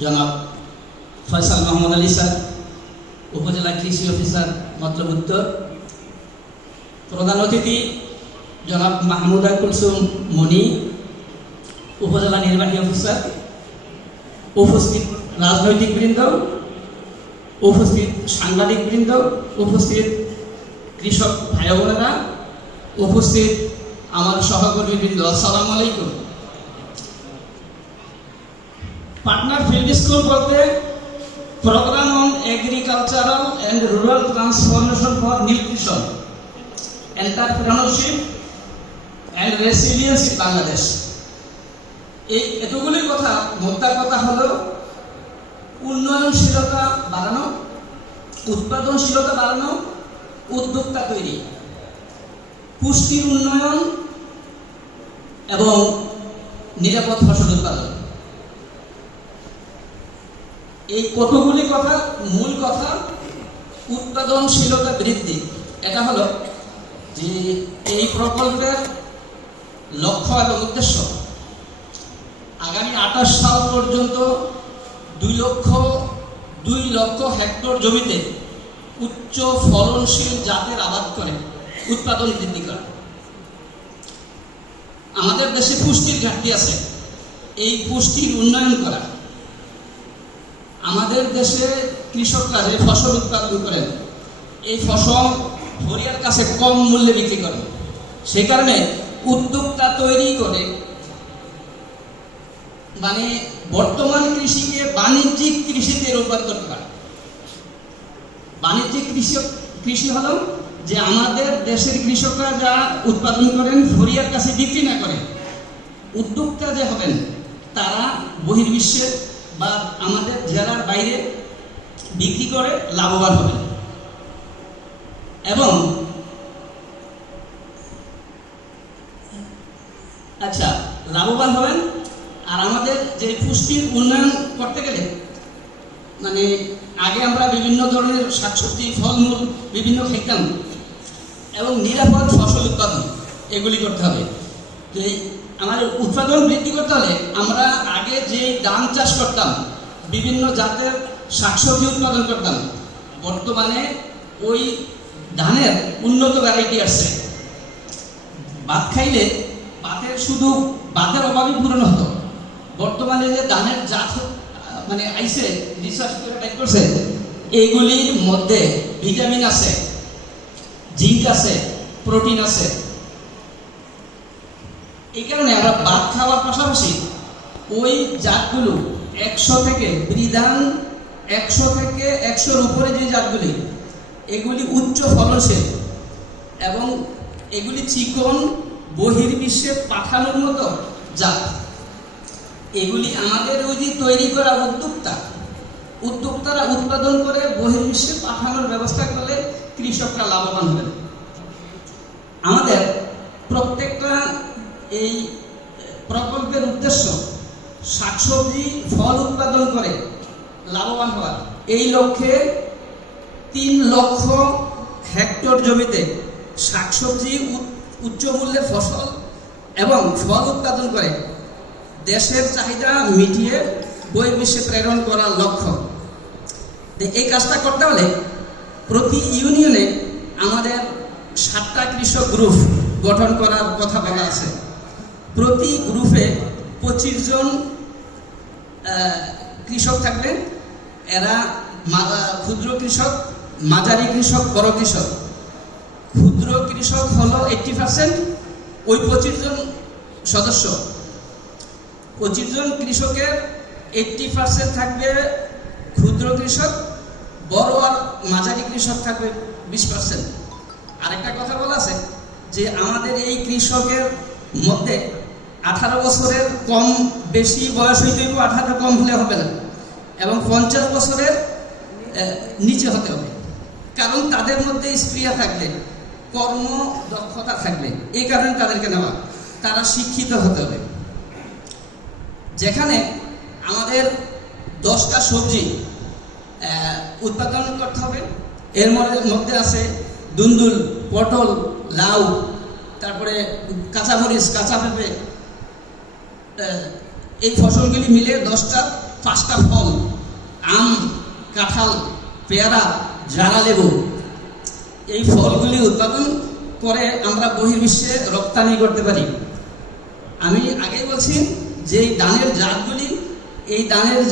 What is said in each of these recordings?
জনাব ফয়সাল মোহাম্মদ আলী স্যার, উপজেলা কৃষি অফিসার মতলব উত্তর। প্রধান অতিথি জনাব মাহমুদা কুলসুম মনি, উপজেলা নির্বাহী অফিসার। উপস্থিত রাজনৈতিক বৃন্দ, উপস্থিত সাংবাদিক বৃন্দ, উপস্থিত কৃষক ভাই বোনেরা, উপস্থিত আমার সহকর্মী বৃন্দ, আসসালামু আলাইকুম। পাটনার ফিল্ড স্কুল বলতে program on agricultural and rural transformation for nutrition, entrepreneurship and resilience in Bangladesh. এই এতগুলি কথা, মোদ্দা কথা হলো উন্নয়নশীলতা বাড়ানো, উৎপাদনশীলতা বাড়ানো, উদ্যোক্তা তৈরি, পুষ্টির উন্নয়ন এবং নিরাপদ ফসল উৎপাদন। এই কতগুলি কথা, মূল কথা উৎপাদনশীলতা বৃদ্ধি। এটা হলো যে এই প্রকল্পের লক্ষ্য এবং উদ্দেশ্য। আগামী 28 সাল পর্যন্ত 2 লক্ষ হেক্টর জমিতে উচ্চ ফলনশীল জাতের আবাদ করে উৎপাদন বৃদ্ধি করা। আমাদের দেশে পুষ্টির ঘাটতি আছে, এই পুষ্টির উন্নয়ন করা। আমাদের দেশে কৃষকরা যে ফসল উৎপাদন করেন, এই ফসল ফরিয়ার কাছে কম মূল্যে বিক্রি করেন। সেই কারণে উদ্যোক্তা তৈরি করে, মানে বর্তমান কৃষিকে বাণিজ্যিক কৃষিতে রূপান্তর করা। বাণিজ্যিক কৃষি হলো যে আমাদের দেশের কৃষকরা যা উৎপাদন করেন ফরিয়ার কাছে বিক্রি না করে, উদ্যোক্তা যে হবেন তারা বহির্বিশ্বে বা আমাদের জেলার বাইরে বিক্রি করে লাভবান হবেন এবং লাভবান হবেন। আর আমাদের যে পুষ্টির উন্নয়ন করতে গেলে, মানে আগে আমরা বিভিন্ন ধরনের শাকসবজি, ফলমূল বিভিন্ন খাইতাম এবং নিরাপদ ফসল উৎপাদন এগুলি করতে হবে। তো এই আমাদের উৎপাদন বৃদ্ধি করতে হলে আমরা আগে যে ধান চাষ করতাম, বিভিন্ন জাতের শাকসবজি উৎপাদন করতাম, বর্তমানে ওই ধানের উন্নত ভ্যারাইটি আসছে। ভাত খাইলে ভাতের অভাবই পূরণ হতো। বর্তমানে যে ধানের জাত মানে আইসে, রিসার্চ করে বের করছে, এইগুলির মধ্যে ভিটামিন আছে, জিঙ্ক আছে, প্রোটিন আছে। এই কারণে আমরা ভাত খাওয়ার পাশাপাশি ওই জাতগুলো 100 থেকে বিধান 100 থেকে 100-র উপরে যে জাতগুলি, এগুলি উচ্চ ফলনশীল এবং এগুলি চিকন, বহির্বিশ্বে পাঠানোর মতো জাত। এগুলি আমাদের ওই যে তৈরি করা উদ্যোক্তারা উৎপাদন করে বহির্বিশ্বে পাঠানোর ব্যবস্থা করলে কৃষকরা লাভবান হবেন। আমাদের প্রত্যেকটা এই প্রকল্পের উদ্দেশ্য শাকসবজি, ফল উৎপাদন করে লাভবান হওয়া। এই লক্ষ্যে 3 লক্ষ হেক্টর জমিতে শাকসবজি, উচ্চ মূল্যের ফসল এবং ফল উৎপাদন করে দেশের চাহিদা মিটিয়ে বহির্বিশ্বে প্রেরণ করার লক্ষ্য। এই কাজটা করতে হলে প্রতি ইউনিয়নে আমাদের 7টা কৃষক গ্রুপ গঠন করার কথা বলা আছে। প্রতি গ্রুপে 25 জন কৃষক থাকবেন। এরা ক্ষুদ্র কৃষক, মাঝারি কৃষক, বড় কৃষক। ক্ষুদ্র কৃষক হলো 80%, ওই 25 জন সদস্য। 25 জন কৃষকের 80% থাকবে ক্ষুদ্র কৃষক, বড় আর মাঝারি কৃষক থাকবে 20%। আরেকটা কথা বলা আছে যে আমাদের এই কৃষকের মধ্যে 18 বছরের কম বেশি বয়স হইতে হবে, 18 কম হলে হবে না, এবং 50 বছরের নিচে হতে হবে। কারণ তাদের মধ্যে স্প্রিয়া থাকবে, কর্মদক্ষতা থাকবে, এই কারণে তাদেরকে নেওয়া। তারা শিক্ষিত হতে হবে। যেখানে আমাদের 10টা সবজি উৎপাদন করতে হবে, এর মধ্যে আছে দুন্দুল, পটল, লাউ, তারপরে কাঁচামরিচ, কাঁচা পেঁপে, এই ফসলগুলি মিলে 5টা ফল, আম, কাঁঠাল, পেয়ারা, জারা লেবু, এই ফলগুলি উৎপাদন করে আমরা বহির্বিশ্বে রপ্তানি করতে পারি। আমি আগেই বলছি যে এই ধানের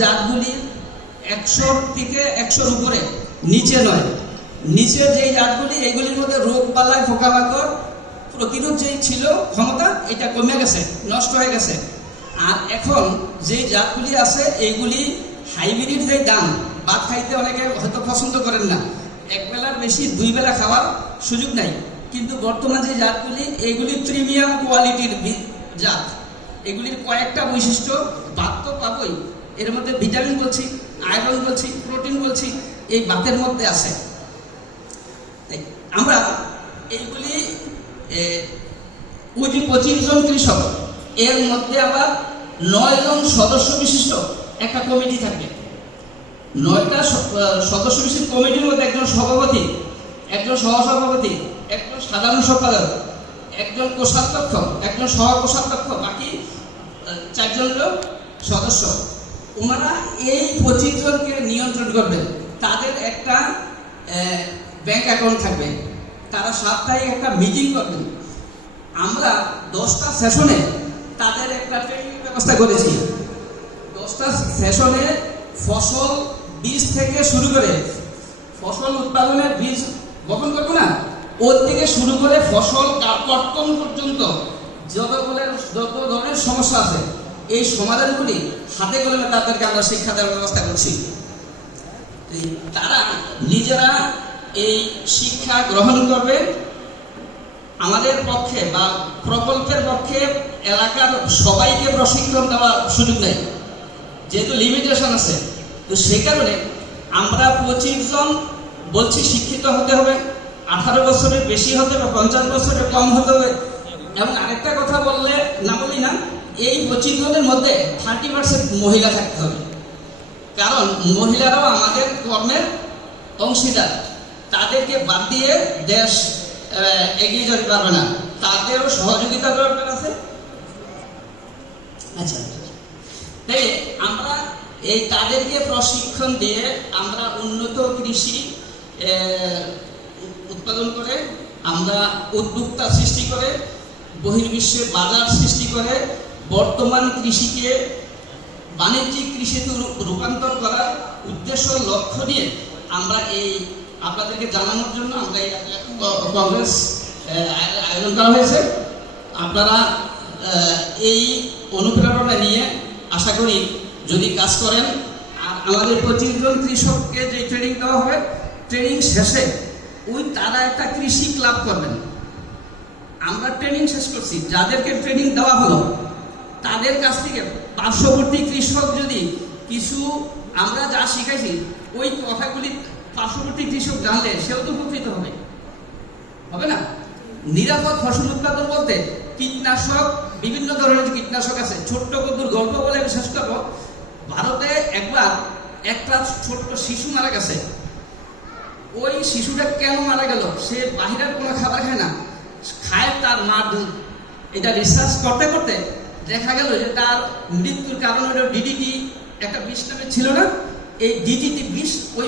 জাতগুলি 100 থেকে 100-র উপরে, নিচে নয়। নিচে যেই জাতগুলি, এইগুলির মধ্যে রোগ বালাই পোকামাকড় প্রতিরোধ যেই ছিল ক্ষমতা, এটা কমে গেছে, নষ্ট হয়ে গেছে। আর এখন যেই জাতগুলি আছে এইগুলি হাইব্রিড, যেই দাম, ভাত খাইতে অনেকে হয়তো পছন্দ করেন না, এক বেলার বেশি 2 বেলা খাওয়ার সুযোগ নাই, কিন্তু বর্তমান যে জাতগুলি এইগুলি প্রিমিয়াম কোয়ালিটির জাত। এগুলির কয়েকটা বৈশিষ্ট্য ভাত তো পাবই, এর মধ্যে ভিটামিন বলছি, আয়রন বলছি, প্রোটিন বলছি, এই ভাতের মধ্যে আছে। আমরা এইগুলি 25 জন কৃষক, এর মধ্যে আবার 9 জন সদস্য বিশিষ্ট একটা কমিটি থাকবে। 9টা সদস্য বিশিষ্ট কমিটির মধ্যে একজন সভাপতি, একজন সহসভাপতি, একজন সাধারণ সম্পাদক, একজন কোষাধ্যক্ষ, একজন সহকোষাধ্যক্ষ, বাকি 4 জন লোক সদস্য। ওনারা এই 25 জনকে নিয়ন্ত্রণ করবেন। তাদের একটা ব্যাংক অ্যাকাউন্ট থাকবে, তারা সাপ্তাহিক একটা মিটিং করবেন। আমরা 10টা সেশনে তাদের একটা ট্রেনিং ব্যবস্থা করেছি। 10টা সেশনে ফসল বীজ থেকে শুরু করে, ফসল উৎপাদনের বীজ বপন করবো না, ওর থেকে শুরু করে ফসল কর্তন পর্যন্ত যত ধরনের সমস্যা আছে, এই সমাধানগুলি হাতে কলমে তাদেরকে আমরা শিক্ষা দেওয়ার ব্যবস্থা করছি। তারা নিজেরা এই শিক্ষা গ্রহণ করবে। আমাদের পক্ষে বা প্রকল্পের পক্ষে এলাকার সবাইকে প্রশিক্ষণ দেওয়ার সুযোগ নেই, যেহেতু লিমিটেশন আছে। তো সেই কারণে আমরা 25 জন বলছি শিক্ষিত হতে হবে, 18 বছরের বেশি হতে হবে, 50 বছরের কম হতে হবে। এবং আরেকটা কথা বললে না বলি না, এই 25 জনের মধ্যে 30% মহিলা থাকতে হবে, কারণ মহিলারাও আমাদের কর্মের অংশীদার। তাদেরকে বাদ দিয়ে দেশ এগিয়ে যেতে পারবে না, তাদেরও সহযোগিতা দরকার আছে। আচ্ছা, তাই আমরা এই তাদেরকে প্রশিক্ষণ দিয়ে আমরা উন্নত কৃষি উৎপাদন করে, আমরা উদ্যোক্তা সৃষ্টি করে, বহির্বিশ্বে বাজার সৃষ্টি করে, বর্তমান কৃষিকে বাণিজ্যিক কৃষিতে রূপান্তর করার উদ্দেশ্য লক্ষ্য নিয়ে আমরা এই আপনাদেরকে জানানোর জন্য আমরা এই কংগ্রেস আয়োজন করা হয়েছে। আপনারা এই অনুপ্রেরণা নিয়ে আশা করি যদি কাজ করেন, আর আমাদের 25 জন কৃষককে যে ট্রেনিং দেওয়া হবে, ট্রেনিং শেষে তারা একটা কৃষি ক্লাব করবেন। আমরা ট্রেনিং শেষ করছি, যাদেরকে ট্রেনিং দেওয়া হলো তাদের কাছ থেকে পার্শ্ববর্তী কৃষক যদি কিছু আমরা যা শিখাইছি ওই কথাগুলি পার্শ্ববর্তী কৃষক জানলে সেও তো উপকৃত হবে না? নিরাপদ ফসল উৎপাদন বলতে কীটনাশক, বিভিন্ন ধরনের কীটনাশক আছে। ছোট্ট কদ্দুর গল্প বলে আমি শেষ করবো। ভারতে একবার একটা ছোট্ট শিশু মারা গেছে। ওই শিশুটা কেন মারা গেল? সে বাহিরের কোনো খাবার খায় না, খায় তার মার দুধ। এটা রিসার্চ করতে করতে দেখা গেল যে তার মৃত্যুর কারণ হলো ডিডিটি, একটা বিষ নামে ছিল না, এই ডিডিটি বিষ ওই